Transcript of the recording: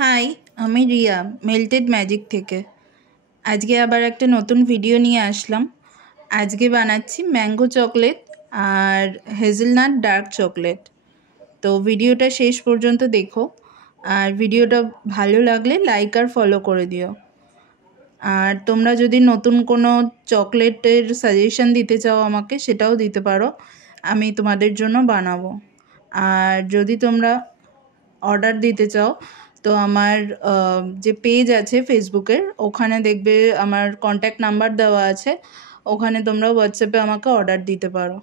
High, আমি Riya melted magic থেকে। আজকে আবার একটা নতুন ভিডিও নিয়ে আসলাম। আজকে বানাচ্ছি ম্যাঙ্গো চকলেট আর হেজেলনাট ডার্ক চকলেট। তো ভিডিওটা শেষ পর্যন্ত দেখো, আর ভিডিওটা ভালো লাগলে লাইক আর ফলো করে দিও। আর তোমরা যদি নতুন কোনো চকলেটের সাজেশন দিতে চাও আমাকে, সেটাও দিতে পারো, আমি তোমাদের জন্য বানাবো। আর যদি তোমরা অর্ডার দিতে চাও তো আমার যে পেজ আছে ফেসবুকের, ওখানে দেখবে আমার কন্ট্যাক্ট নাম্বার দেওয়া আছে, ওখানে তোমরা হোয়াটসঅ্যাপে আমাকে অর্ডার দিতে পারো।